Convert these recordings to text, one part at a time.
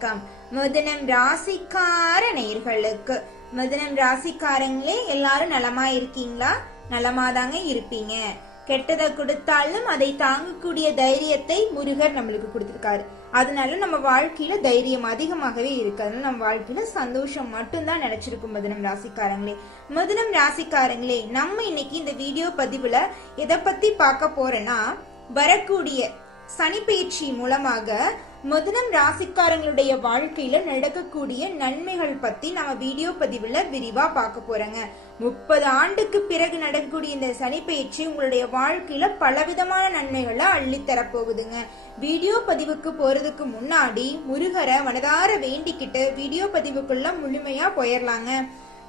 வணக்கம். முதனம் ராசிக்கார நேர்களுக்கு. முதனம் ராசிக்காரங்களே எல்லாரும் நலமா இருக்கீங்களா? நலமாதாங்க இருப்பீங்க. கெட்டதை கொடுத்தாலும் அதை தாங்கக்கூடிய தைரியத்தை முருகர் நம்மளுக்கு கொடுத்துருக்காரு. அதனால நம்ம வாழ்க்கையில தைரியம் அதிகமாகவே இருக்கு. அதனால நம்ம வாழ்க்கையில சந்தோஷம் மட்டும்தான் நினைச்சிருக்கும் மதுனம் ராசிக்காரங்களே. மதுனம் ராசிக்காரங்களே நம்ம இன்னைக்கு இந்த வீடியோ பதிவுல எதை பத்தி பார்க்க போறேன்னா வரக்கூடிய சனி பயிற்சி மூலமாக மிதுனம் ராசிக்காரங்களுடைய வாழ்க்கையில நடக்கக்கூடிய நன்மைகள் பத்தி நம்ம வீடியோ பதிவுல விரிவா பார்க்க போறோங்க. முப்பது ஆண்டுக்கு பிறகு நடக்கக்கூடிய இந்த சனி பயிற்சி உங்களுடைய வாழ்க்கையில பலவிதமான நன்மைகளை அள்ளி தரப்போகுதுங்க. வீடியோ பதிவுக்கு போறதுக்கு முன்னாடி முருகரை மனதார வேண்டிக்கிட்டு வீடியோ பதிவுக்குள்ள முழுமையா போயிடலாங்க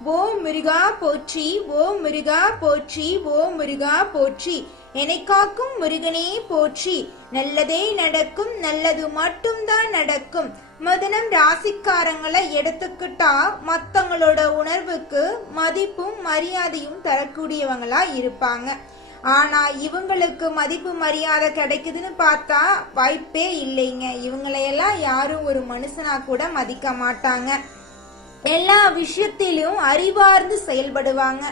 ஓ முருகா போற்றி ஓ முருகா போற்றி ஓ முருகா போற்றி. என்னை காக்கும் முருகனே போற்றி. நல்லதே நடக்கும் நல்லது மட்டும்தான் நடக்கும். மதனம் ராசிக்காரங்களை எடுத்துக்கிட்டா மத்தவங்களோட உணர்வுக்கு மதிப்பும் மரியாதையும் தரக்கூடியவங்களா இருப்பாங்க. ஆனா இவங்களுக்கு மதிப்பு மரியாதை கிடைக்குதுன்னு பார்த்தா வாய்ப்பே இல்லைங்க. இவங்களையெல்லாம் யாரும் ஒரு மனுஷனா கூட மதிக்க மாட்டாங்க. எல்லா விஷயத்திலும் அறிவார்ந்து செயல்படுவாங்க.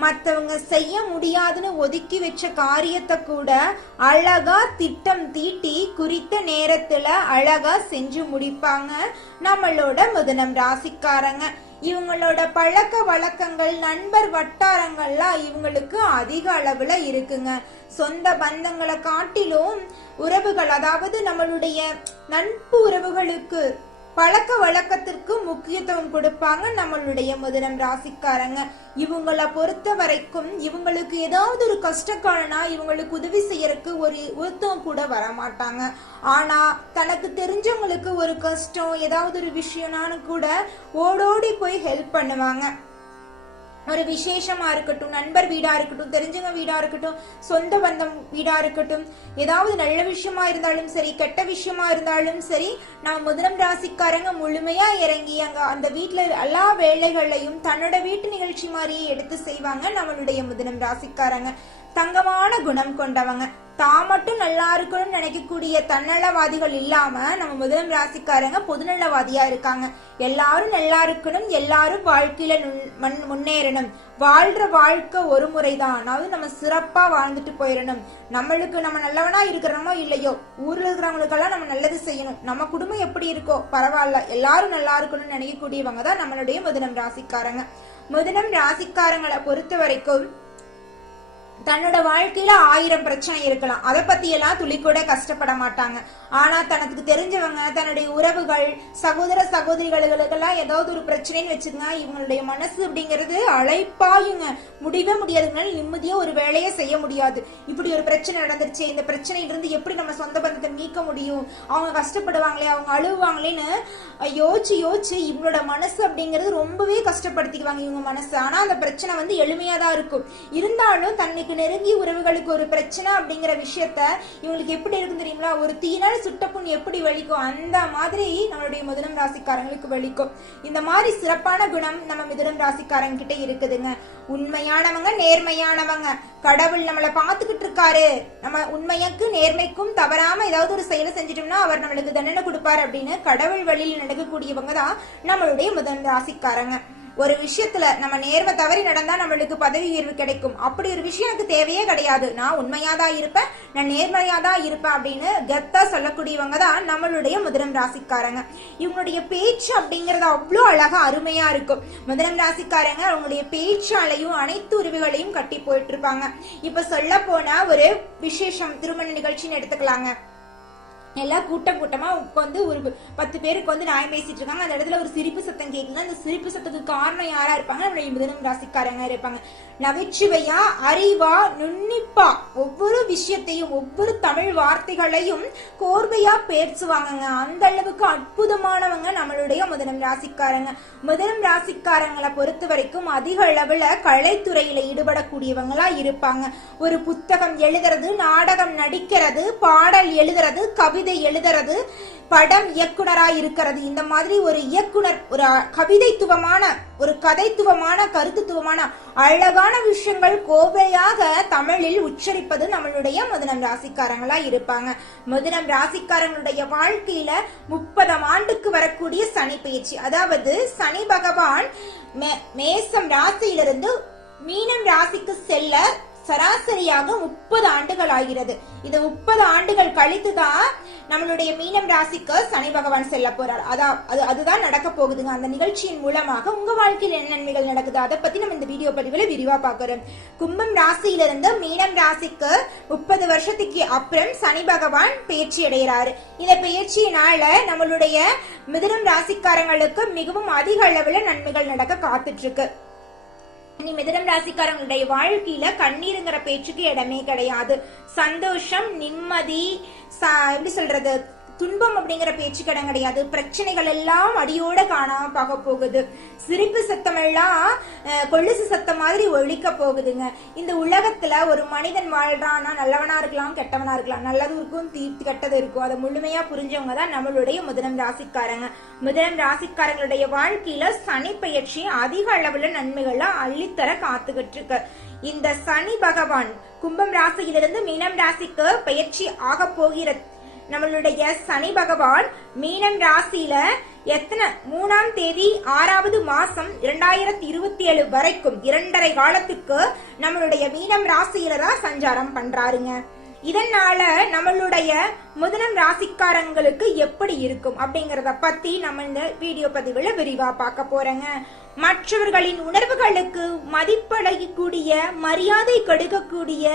மற்றவங்க செய்ய முடியாதுன்னு ஒதுக்கி வச்ச காரியத்தை கூட அழகா திட்டம் தீட்டி குறித்த நேரத்துல அழகா செஞ்சு முடிப்பாங்க. நம்மளோட முதனம் ராசிக்காரங்க. இவங்களோட பழக்க வழக்கங்கள் நண்பர் வட்டாரங்கள்லாம் இவங்களுக்கு அதிக அளவுல இருக்குங்க. சொந்த பந்தங்களை காட்டிலும் உறவுகள் அதாவது நம்மளுடைய நட்பு உறவுகளுக்கு பழக்க வழக்கத்திற்கு முக்கியத்துவம் கொடுப்பாங்க நம்மளுடைய முதலம் ராசிக்காரங்க. இவங்கள பொறுத்த வரைக்கும் இவங்களுக்கு ஏதாவது ஒரு கஷ்டக்காரனா இவங்களுக்கு உதவி செய்யறதுக்கு ஒரு ஒருத்தம் கூட வர மாட்டாங்க ஆனா தனக்கு தெரிஞ்சவங்களுக்கு ஒரு கஷ்டம் ஏதாவது ஒரு விஷயம்னானு கூட ஓடோடி போய் ஹெல்ப் பண்ணுவாங்க. ஒரு விசேஷமா இருக்கட்டும் நண்பர் வீடா இருக்கட்டும் தெரிஞ்சவங்க வீடா இருக்கட்டும் சொந்த பந்தம் வீடா இருக்கட்டும் ஏதாவது நல்ல விஷயமா இருந்தாலும் சரி கெட்ட விஷயமா இருந்தாலும் சரி நான் முதலம் ராசிக்காரங்க முழுமையா இறங்கி அங்க அந்த வீட்டுல எல்லா வேலைகளையும் தன்னோட வீட்டு நிகழ்ச்சி மாதிரியே எடுத்து செய்வாங்க நம்மளுடைய முதலம் ராசிக்காரங்க. தங்கமான குணம் கொண்டவங்க. தான் மட்டும் நல்லா இருக்கணும்னு நினைக்கக்கூடிய தன்னலவாதிகள் இல்லாம நம்ம முதலம் ராசிக்காரங்க பொதுநலவாதியா இருக்காங்க. எல்லாரும் நல்லா இருக்கணும் எல்லாரும் வாழ்க்கையில நுண்- முன்னேறணும். வாழ்ற வாழ்க்கை ஒரு முறைதான். அதாவது நம்ம சிறப்பா வாழ்ந்துட்டு போயிடணும். நம்மளுக்கு நம்ம நல்லவனா இருக்கிறோமோ இல்லையோ ஊர்ல இருக்கிறவங்களுக்கெல்லாம் நம்ம நல்லது செய்யணும். நம்ம குடும்பம் எப்படி இருக்கோ பரவாயில்ல. எல்லாரும் நல்லா இருக்கணும்னு நினைக்கக்கூடியவங்க தான் நம்மளுடைய முதலம் ராசிக்காரங்க. முதலம் ராசிக்காரங்களை பொறுத்த வரைக்கும் தன்னோட வாழ்க்கையில ஆயிரம் பிரச்சனை இருக்கலாம். அதை பத்தி எல்லாம் துளி கூட கஷ்டப்பட மாட்டாங்க. ஆனா தனக்கு தெரிஞ்சவங்க தன்னுடைய உறவுகள் சகோதர சகோதரிகளுக்கெல்லாம் ஏதாவது ஒரு பிரச்சனைன்னு வச்சுக்கோங்க இவங்களுடைய மனசு அப்படிங்கிறது அழைப்பாயுங்க. முடியவே முடியாதுங்கனால நிம்மதியா ஒரு வேலையை செய்ய முடியாது. இப்படி ஒரு பிரச்சனை நடந்துருச்சு. இந்த பிரச்சனையில இருந்து எப்படி நம்ம சொந்த பந்தத்தை மீட்க முடியும்? அவங்க கஷ்டப்படுவாங்களே அவங்க அழுவாங்களேன்னு யோசிச்சு யோசிச்சு இவங்களோட மனசு அப்படிங்கிறது ரொம்பவே கஷ்டப்படுத்திக்குவாங்க இவங்க மனசு. ஆனா அந்த பிரச்சனை வந்து எளிமையா தான் இருக்கும். இருந்தாலும் தன்னை தன்னுக்கு நெருங்கிய உறவுகளுக்கு ஒரு பிரச்சனை அப்படிங்கிற விஷயத்த இவங்களுக்கு எப்படி இருக்கும் தெரியுங்களா? ஒரு தீனால் சுட்டப்புண் எப்படி வலிக்கும்? அந்த மாதிரி நம்மளுடைய மிதுனம் ராசிக்காரங்களுக்கு வலிக்கும். இந்த மாதிரி சிறப்பான குணம் நம்ம மிதுனம் ராசிக்காரங்க கிட்ட இருக்குதுங்க. உண்மையானவங்க நேர்மையானவங்க. கடவுள் நம்மளை பார்த்துக்கிட்டு இருக்காரு. நம்ம உண்மையக்கும் நேர்மைக்கும் தவறாம ஏதாவது ஒரு செயலை செஞ்சிட்டோம்னா அவர் நம்மளுக்கு தண்டனை கொடுப்பாரு அப்படின்னு கடவுள் வழியில் நடக்கக்கூடியவங்க தான் நம்மளுடைய முதன் ராசிக்காரங்க. ஒரு விஷயத்துல நம்ம நேர்மை தவறி நடந்தா நம்மளுக்கு பதவி உயர்வு கிடைக்கும். அப்படி ஒரு விஷயம் எனக்கு தேவையே கிடையாது. நான் உண்மையாதான் இருப்பேன். நான் நேர்மையாதான் இருப்பேன் அப்படின்னு கெத்தா சொல்லக்கூடியவங்க தான் நம்மளுடைய முதலம் ராசிக்காரங்க. இவங்களுடைய பேச்சு அப்படிங்கறது அவ்வளோ அழகா அருமையா இருக்கும். முதலம் ராசிக்காரங்க அவங்களுடைய பேச்சாலையும் அனைத்து உருவிகளையும் கட்டி போயிட்டு இருப்பாங்க இப்ப சொல்ல போனா ஒரு விசேஷம் திருமண நிகழ்ச்சின்னு எடுத்துக்கலாங்க. எல்லாம் கூட்டம் கூட்டமாக உட்காந்து ஒரு பத்து பேருக்கு வந்து நியாயம் பேசிட்டு இருக்காங்க. அந்த இடத்துல ஒரு சிரிப்பு சத்தம் கேக்குது. அந்த சிரிப்பு சத்தத்துக்கு காரணம் யாரா இருப்பாங்க? நம்மளுடைய மிதனம் ராசிக்காரங்க இருப்பாங்க. நகைச்சுவையா அறிவா நுண்ணிப்பா ஒவ்வொரு விஷயத்தையும் ஒவ்வொரு தமிழ் வார்த்தைகளையும் கோர்வையா பேசுவாங்கங்க. அந்த அளவுக்கு அற்புதமானவங்க நம்மளுடைய முதனம் ராசிக்காரங்க. முதனம் ராசிக்காரங்களை பொறுத்த வரைக்கும் அதிக அளவுல கலைத்துறையில ஈடுபடக்கூடியவங்களா இருப்பாங்க. ஒரு புத்தகம் எழுதுறது நாடகம் நடிக்கிறது பாடல் எழுதுறது கவிதை கவிதை எழுதுறது படம் இயக்குனரா இருக்கிறது இந்த மாதிரி ஒரு இயக்குனர் ஒரு கவிதைத்துவமான ஒரு கதைத்துவமான கருத்துத்துவமான அழகான விஷயங்கள் கோவையாக தமிழில் உச்சரிப்பது நம்மளுடைய முதனம் ராசிக்காரங்களா இருப்பாங்க. முதனம் ராசிக்காரங்களுடைய வாழ்க்கையில முப்பதாம் ஆண்டுக்கு வரக்கூடிய சனி பயிற்சி. அதாவது சனி பகவான் மே- மேசம் ராசியிலிருந்து மீனம் ராசிக்கு செல்ல சராசரியாக முப்பது ஆண்டுகள் ஆகிறது. இந்த முப்பது ஆண்டுகள் கழித்து தான் நம்மளுடைய மீனம் ராசிக்கு சனி பகவான் செல்ல போறார். அதான் அது அதுதான் நடக்க போகுதுங்க. அந்த நிகழ்ச்சியின் மூலமாக உங்க வாழ்க்கையில் என்ன நன்மைகள் நடக்குது? அதை பத்தி நம்ம இந்த வீடியோ பதிவுல விரிவா பாக்குறோம் கும்பம் ராசியிலிருந்து மீனம் ராசிக்கு முப்பது வருஷத்துக்கு அப்புறம் சனி பகவான் பயிற்சி அடைகிறாரு. இந்த பயிற்சியினால நம்மளுடைய மிதுனம் ராசிக்காரங்களுக்கு மிகவும் அதிக அளவுல நன்மைகள் நடக்க காத்துட்டு இருக்கு. இனி மிதனம் ராசிக்காரங்களுடைய வாழ்க்கையில கண்ணீருங்கிற பேச்சுக்கு இடமே கிடையாது. சந்தோஷம் நிம்மதி எப்படி சொல்றது? துன்பம் அப்படிங்கிற பேச்சு கடன் கிடையாது. பிரச்சனைகள் எல்லாம் அடியோட காணாம பார்க்க போகுது. சிரிப்பு சத்தம் எல்லாம் கொள்ளுசு சத்தம் மாதிரி ஒழிக்க போகுதுங்க. இந்த உலகத்துல ஒரு மனிதன் வாழ்றான்னா நல்லவனா இருக்கலாம் கெட்டவனா இருக்கலாம். நல்லதும் இருக்கும் தீ கெட்டது இருக்கும். அதை முழுமையா புரிஞ்சவங்க தான் நம்மளுடைய முதலம் ராசிக்காரங்க. முதலம் ராசிக்காரங்களுடைய வாழ்க்கையில சனி பயிற்சி அதிக அளவுல நன்மைகளை அள்ளித்தர காத்துக்கிட்டு இருக்கு இந்த சனி பகவான் கும்பம் ராசியிலிருந்து மீனம் ராசிக்கு பயிற்சி ஆக போகிற நம்மளுடைய சனி பகவான் மீனம் ராசியில எத்தனை மூணாம் தேதி ஆறாவது மாசம் இரண்டாயிரத்தி இருபத்தி ஏழு வரைக்கும் இரண்டரை காலத்துக்கு நம்மளுடைய மீனம் ராசியில தான் சஞ்சாரம் பண்றாருங்க. இதனால நம்மளுடைய முதனம் ராசிக்காரங்களுக்கு எப்படி இருக்கும் அப்படிங்கறத பத்தி நம்ம இந்த வீடியோ பதிவுல விரிவா பார்க்க போறோங்க. மற்றவர்களின் உணர்வுகளுக்கு மதிப்படையக்கூடிய மரியாதை கொடுக்கக்கூடிய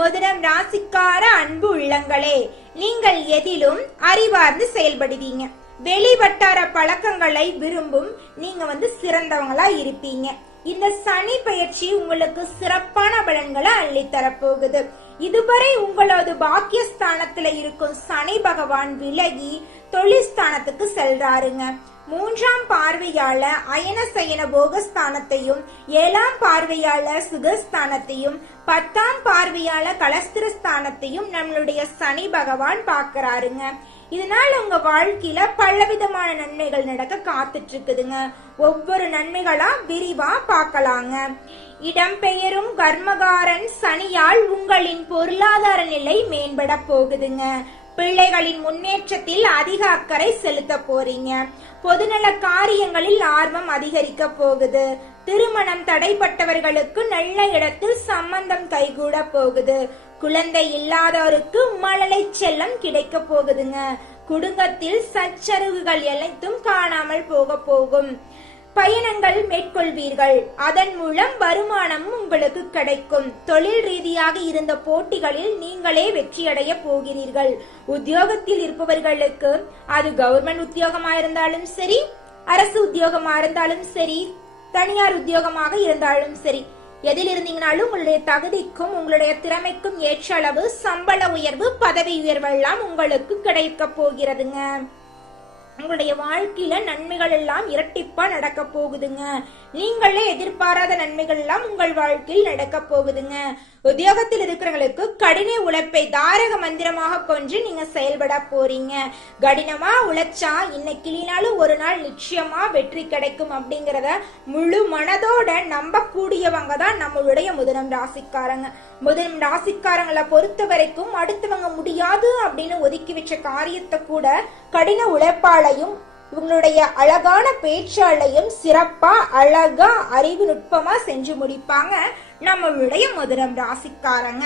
முதனம் ராசிக்கார அன்பு உள்ளங்களே நீங்கள் எதிலும் அறிவார்ந்து செயல்படுவீங்க. வெளி வட்டார பழக்கங்களை விரும்பும் நீங்க வந்து சிறந்தவங்களா இருப்பீங்க. இந்த சனி பயிற்சி உங்களுக்கு சிறப்பான பலன்களை அள்ளித்தரப்போகுது இதுவரை உங்களது பாக்கியஸ்தானத்துல இருக்கும் சனி பகவான் விலகி தொழில்ஸ்தானத்துக்கு செல்றாருங்க. மூன்றாம் பார்வையால அயன சயன போகஸ்தானத்தையும் ஏழாம் பார்வையால சுகஸ்தானத்தையும் பத்தாம் பார்வையால கலஸ்திரஸ்தானத்தையும் நம்மளுடைய சனி பகவான் பாக்குறாருங்க இதனால உங்க வாழ்க்கையில பலவிதமான நன்மைகள் நடக்க காத்துட்டு இருக்குதுங்க ஒவ்வொரு நன்மைகளா விரிவா பார்க்கலாங்க. இடம்பெயரும் கர்மகாரன் சனியால் உங்களின் பொருளாதார நிலை மேம்பட போகுதுங்க. பிள்ளைகளின் முன்னேற்றத்தில் அதிக அக்கறை செலுத்த போறீங்க. பொதுநல காரியங்களில் ஆர்வம் அதிகரிக்க போகுது. திருமணம் தடைப்பட்டவர்களுக்கு நல்ல இடத்தில் சம்பந்தம் கைகூட போகுது. குழந்தை இல்லாதவருக்கு மழலை செல்லம் கிடைக்க போகுதுங்க. குடும்பத்தில் சச்சரவுகள் அனைத்தும் காணாமல் போக போகும். பயணங்கள் மேற்கொள்வீர்கள். அதன் மூலம் வருமானமும் உங்களுக்கு கிடைக்கும். தொழில் ரீதியாக இருந்த போட்டிகளில் நீங்களே வெற்றியடைய போகிறீர்கள். உத்தியோகத்தில் இருப்பவர்களுக்கு அது கவர்மெண்ட் உத்தியோகமா இருந்தாலும் சரி அரசு உத்தியோகமா இருந்தாலும் சரி தனியார் உத்தியோகமாக இருந்தாலும் சரி எதில் இருந்தீங்கனாலும் உங்களுடைய தகுதிக்கும் உங்களுடைய திறமைக்கும் ஏற்ற அளவு சம்பள உயர்வு பதவி உயர்வு எல்லாம் உங்களுக்கு கிடைக்க போகிறதுங்க. உங்களுடைய வாழ்க்கையில நன்மைகள் எல்லாம் இரட்டிப்பா நடக்க போகுதுங்க. நீங்களே எதிர்பாராத நன்மைகள் எல்லாம் உங்கள் வாழ்க்கையில் நடக்க போகுதுங்க. உத்தியோகத்தில் இருக்கிறவங்களுக்கு கடின உழைப்பை தாரக மந்திரமாக கொன்று நீங்க செயல்பட போறீங்க. கடினமா உழைச்சா இன்னைக்கு இல்லைனாலும் ஒரு நாள் நிச்சயமா வெற்றி கிடைக்கும் அப்படிங்கிறத முழு மனதோட நம்பக்கூடியவங்க தான் நம்மளுடைய முதலம் ராசிக்காரங்க. முதலம் ராசிக்காரங்களை பொறுத்த வரைக்கும் அடுத்தவங்க முடியாது அப்படின்னு ஒதுக்கி வச்ச காரியத்தை கூட கடின உழைப்பாலையும் இவங்களுடைய அழகான பேச்சாலையும் சிறப்பா அழகா அறிவு நுட்பமா செஞ்சு முடிப்பாங்க. நம்மளுடைய மதுரம் ராசிக்காரங்க.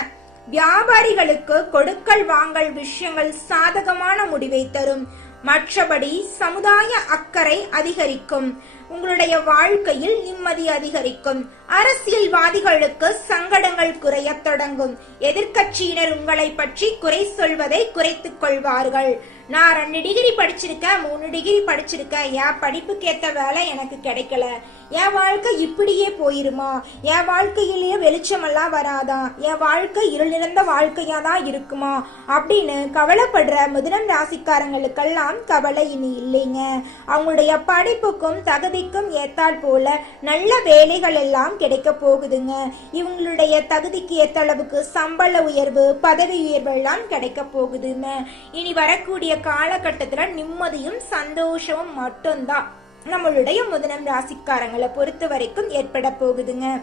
வியாபாரிகளுக்கு கொடுக்கல் வாங்கல் விஷயங்கள் சாதகமான முடிவை தரும். மற்றபடி சமுதாய அக்கறை அதிகரிக்கும். உங்களுடைய வாழ்க்கையில் நிம்மதி அதிகரிக்கும். அரசியல்வாதிகளுக்கு சங்கடங்கள் குறையத் தொடங்கும். எதிர்க்கட்சியினர் உங்களை பற்றி குறை சொல்வதை குறைத்துக் கொள்வார்கள். நான் ரெண்டு டிகிரி படிச்சிருக்கேன் மூணு டிகிரி படிச்சிருக்கேன். என் படிப்புக்கு ஏற்ற வேலை எனக்கு கிடைக்கல. என் வாழ்க்கை இப்படியே போயிருமா? என் வாழ்க்கையிலேயே வெளிச்சமெல்லாம் வராதா? என் வாழ்க்கை இருள் நிறைந்த வாழ்க்கையா தான் இருக்குமா? அப்படின்னு கவலைப்படுற மிதுனம் ராசிக்காரங்களுக்கெல்லாம் கவலை இனி இல்லைங்க. அவங்களுடைய படிப்புக்கும் தகுதிக்கும் ஏத்தால் போல நல்ல வேலைகள் எல்லாம் கிடைக்க போகுதுங்க. இவங்களுடைய தகுதிக்கு ஏற்ற அளவுக்கு சம்பள உயர்வு பதவி உயர்வு எல்லாம் கிடைக்க போகுதுங்க. இனி வரக்கூடிய காலகட்டத்துல நிம்மதியும் சந்தோஷமும் மட்டும்தான். நம்மளுடைய முதனம் ராசிக்காரங்களை பொறுத்த வரைக்கும் ஏற்பட போகுதுங்க.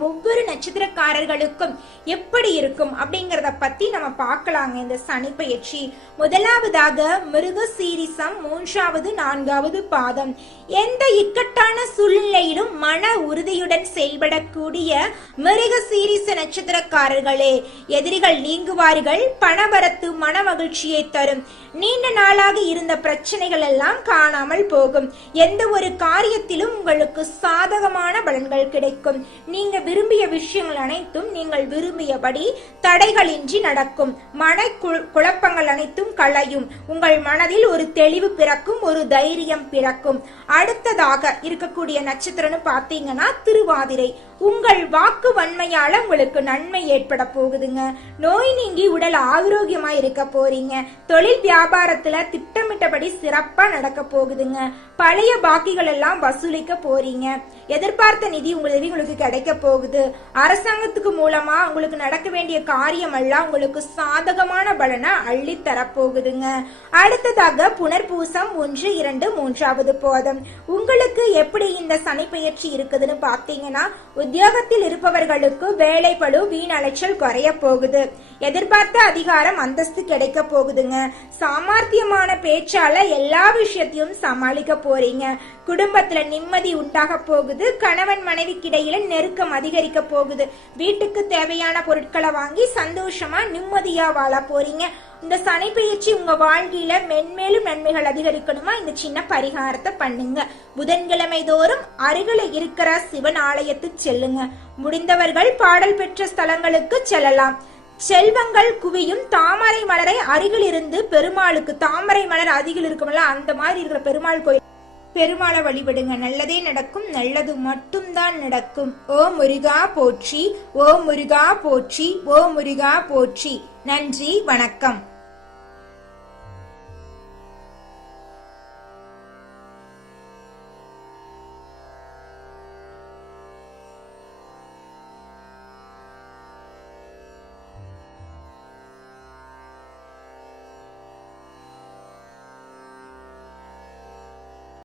ஒவ்வொரு நட்சத்திரக்காரர்களுக்கும் எப்படி இருக்கும் அப்படிங்கறத பத்தி நம்ம பார்க்கலாங்க. இந்த சனி பயிற்சி. முதலாவதாக மிருக சீரிசம் மூன்றாவது நான்காவது பாதம். எந்த இக்கட்டான சூழ்நிலையிலும் மன உறுதியுடன் செயல்படக்கூடிய மிருக சீரிச நட்சத்திரக்காரர்களே எதிரிகள் நீங்குவார்கள் பணவரத்து மன மகிழ்ச்சியை தரும். நீண்ட நாளாக இருந்த பிரச்சனைகள் எல்லாம் காணாமல் போகும். எந்த ஒரு காரியத்திலும் உங்களுக்கு சாதகமான பலன்கள் கிடைக்கும். நீங்க விரும்பிய விஷயங்கள் அனைத்தும் நீங்கள் விரும்பியபடி தடைகளின்றி நடக்கும். மன குழப்பங்கள் அனைத்தும் களையும். உங்கள் மனதில் ஒரு தெளிவு பிறக்கும் ஒரு தைரியம் பிறக்கும். அடுத்ததாக இருக்கக்கூடிய நட்சத்திரம்னு பார்த்தீங்கன்னா திருவாதிரை. உங்கள் வாக்கு வன்மையால உங்களுக்கு நன்மை ஏற்பட போகுதுங்க. நோய் நீங்கி உடல் ஆரோக்கியமா இருக்க போறீங்க. தொழில் வியாபாரத்துல திட்டமிட்டபடி சிறப்பா நடக்க போகுதுங்க. பழைய பாக்கிகள் எல்லாம் வசூலிக்க போறீங்க. எதிர்பார்த்த நிதி உங்களுக்கு உங்களுக்கு கிடைக்க போகுது. அரசாங்கத்துக்கு மூலமா உங்களுக்கு நடக்க வேண்டிய காரியம் எல்லாம் உங்களுக்கு சாதகமான பலனை அள்ளி தரப்போகுதுங்க அடுத்ததாக புனர்பூசம் ஒன்று இரண்டு மூன்றாவது போதம். உங்களுக்கு எப்படி இந்த சனி பயிற்சி இருக்குதுன்னு பார்த்தீங்கன்னா உத்தியோகத்தில் இருப்பவர்களுக்கு வேலை பளு வீண் அலைச்சல் குறைய போகுது. எதிர்பார்த்த அதிகாரம் அந்தஸ்து கிடைக்க போகுதுங்க. சாமர்த்தியமான பேச்சால எல்லா விஷயத்தையும் சமாளிக்க போறீங்க. குடும்பத்துல நிம்மதி உண்டாக போகுது. கணவன் மனைவிக்கிடையில நெருக்கம் அதிகரிக்க போகுது. வீட்டுக்கு தேவையான பொருட்களை வாங்கி சந்தோஷமா நிம்மதியா வாழ போறீங்க. இந்த சனி பெயர்ச்சி உங்க வாழ்க்கையில மென்மேலும் நன்மைகள் அதிகரிக்கணுமா? இந்த சின்ன பரிகாரத்தை பண்ணுங்க. புதன்கிழமை தோறும் அருகில இருக்கிற சிவன் ஆலயத்துக்கு செல்லுங்க. முடிந்தவர்கள் பாடல் பெற்ற ஸ்தலங்களுக்கு செல்லலாம். செல்வங்கள் குவியும் தாமரை மலரை அருகில் இருந்து பெருமாளுக்கு தாமரை மலர் அருகில் இருக்கும்ல அந்த மாதிரி இருக்கிற பெருமாள் கோயில் பெருமாளை வழிபடுங்க. நல்லதே நடக்கும் நல்லது மட்டும்தான் நடக்கும். ஓ முருகா போற்றி ஓ முருகா போற்றி ஓ முருகா போற்றி. நன்றி வணக்கம்.